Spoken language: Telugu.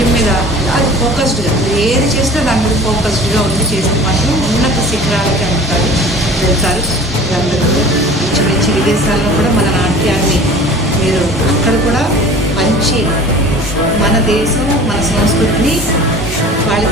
నృత్యం మీద అది ఫోకస్డ్గా ఏది చేస్తే దాని మీద ఫోకస్డ్గా ఉండి చేస్తే మాత్రం ఉన్నత శిఖరాలకి వెళ్తారు. అందరూ మంచి మంచి విదేశాల్లో కూడా మన నాట్యాన్ని మీరు అక్కడ కూడా మంచి మన దేశం మన సంస్కృతిని వాళ్ళ